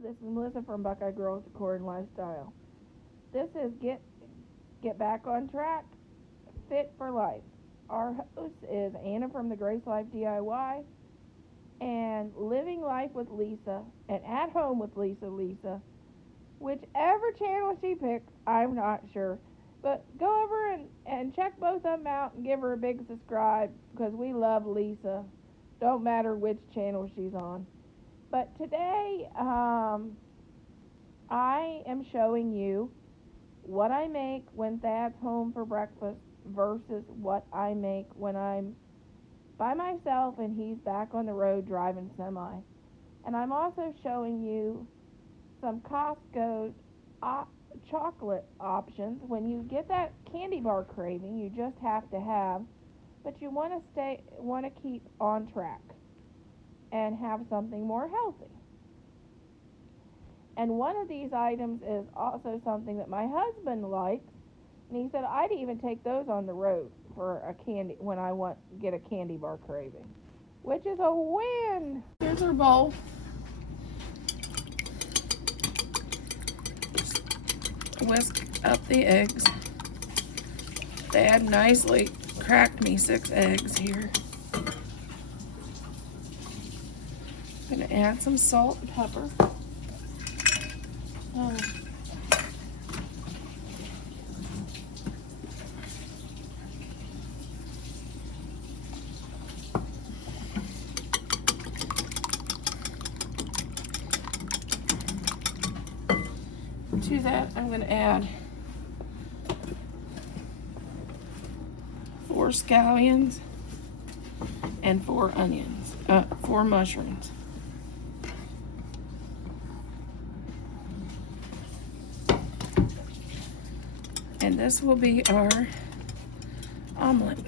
This is Melissa from Buckeye Girls Decor and Lifestyle. This is Get Back on Track, Fit for Life. Our host is Anna from the Grace Life DIY and Living Life with Lisa and At Home with Lisa. Whichever channel she picks, I'm not sure. But go over and check both of them out and give her a big subscribe because we love Lisa. Don't matter which channel she's on. But today, I am showing you what I make when Thad's home for breakfast versus what I make when I'm by myself and he's back on the road driving semi. And I'm also showing you some Costco chocolate options. When you get that candy bar craving, you just have to have, but you want to keep on track and have something more healthy. And one of these items is also something that my husband likes, and he said I'd even take those on the road for a candy when I get a candy bar craving, which is a win. Here's our bowl. Whisk up the eggs. Dad nicely cracked me 6 eggs here. I'm gonna add some salt and pepper. To that, I'm going to add 4 scallions and 4 onions, 4 mushrooms. And this will be our omelet.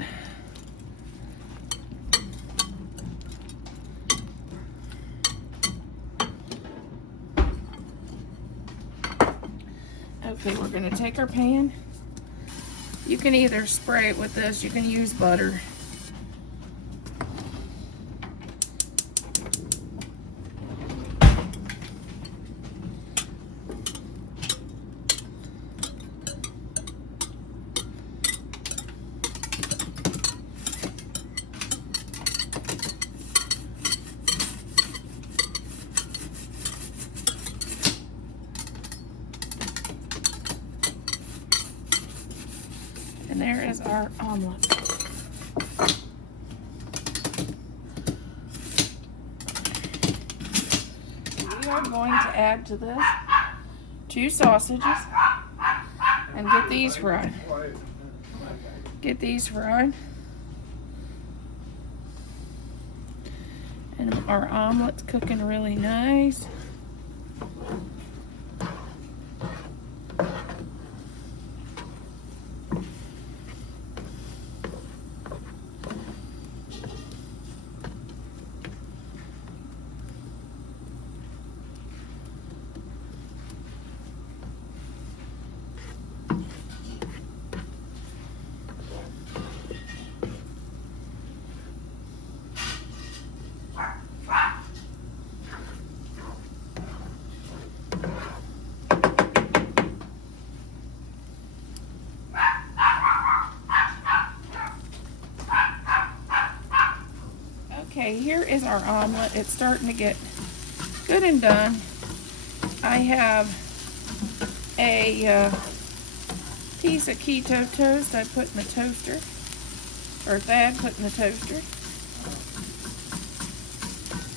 Okay, we're going to take our pan. You can either spray it with this, you can use butter. And there is our omelet. We are going to add to this 2 sausages and get these fried. Get these fried. And our omelet's cooking really nice. Okay, here is our omelet. It's starting to get good and done. I have a piece of keto toast I put in the toaster, or Thad put in the toaster.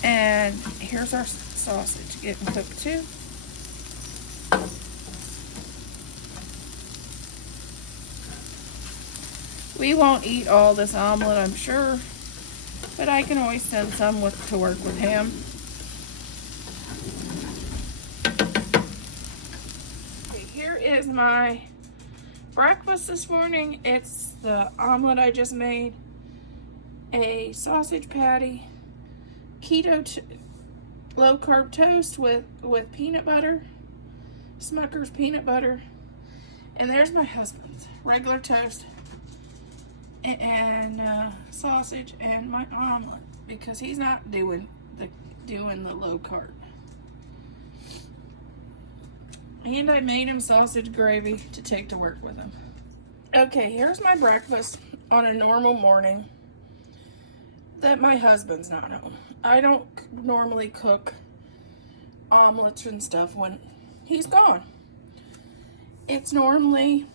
And here's our sausage getting cooked too. We won't eat all this omelet, I'm sure, but I can always send some to work with him. Okay, here is my breakfast this morning. It's the omelet I just made, a sausage patty, keto low carb toast with peanut butter, Smucker's peanut butter, and there's my husband's regular toast and sausage and my omelet because he's not doing the low carb. And I made him sausage gravy to take to work with him. Okay, here's my breakfast on a normal morning that my husband's not home. I don't normally cook omelets and stuff when he's gone. It's normally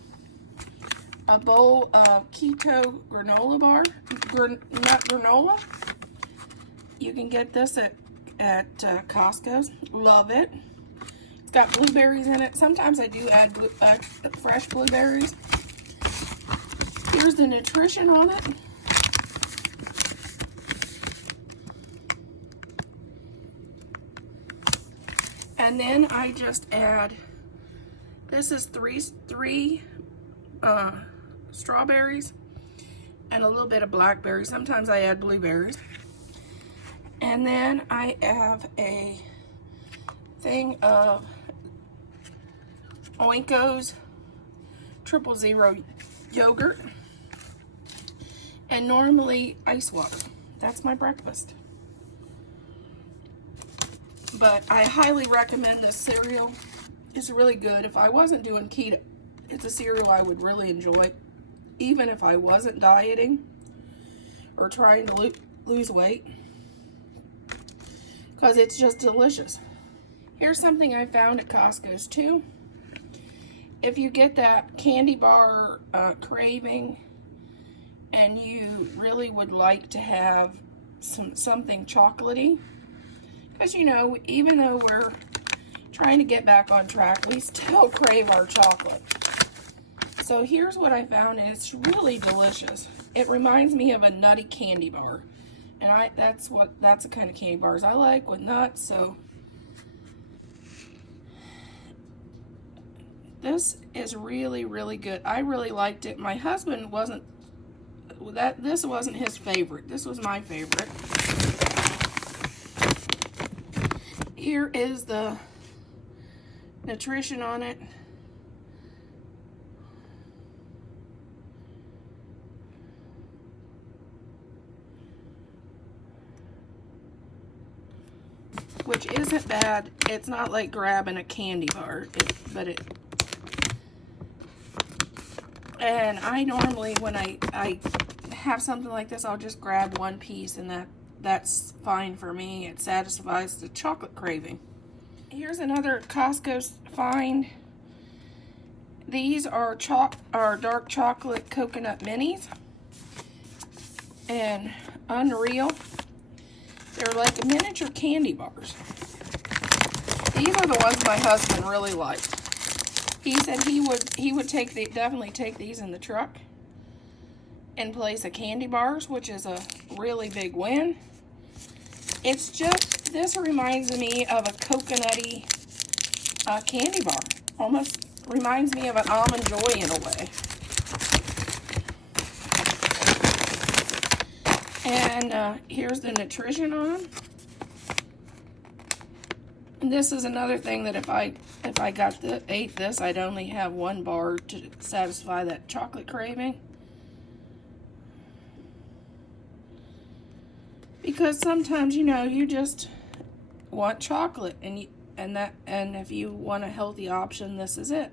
a bowl of keto granola bar, nut granola. You can get this at Costco's. Love it. It's got blueberries in it. Sometimes I do add fresh blueberries. Here's the nutrition on it. And then I just add, this is three strawberries and a little bit of blackberries. Sometimes I add blueberries. And then I have a thing of Oinko's 000 yogurt. And normally ice water. That's my breakfast. But I highly recommend this cereal. It's really good. If I wasn't doing keto, it's a cereal I would really enjoy, even if I wasn't dieting or trying to lose weight, because it's just delicious. Here's something I found at Costco's too. If you get that candy bar craving and you really would like to have something chocolatey, because you know, even though we're trying to get back on track, we still crave our chocolate. So here's what I found, and it's really delicious. It reminds me of a nutty candy bar, and that's the kind of candy bars I like with nuts. So this is really, really good. I really liked it. My husband this wasn't his favorite. This was my favorite. Here is the nutrition on it. Which isn't bad. It's not like grabbing a candy bar, and I normally, when I have something like this, I'll just grab one piece, and that's fine for me. It satisfies the chocolate craving. Here's another Costco find. These are dark chocolate coconut minis, and unreal. They're like miniature candy bars. These are the ones my husband really liked. He said he would definitely take these in the truck in place of candy bars, which is a really big win. It's just, this reminds me of a coconutty candy bar. Almost reminds me of an Almond Joy in a way. And here's the nutrition on them. And this is another thing that if I ate this, I'd only have one bar to satisfy that chocolate craving. Because sometimes, you know, you just want chocolate, and if you want a healthy option, this is it.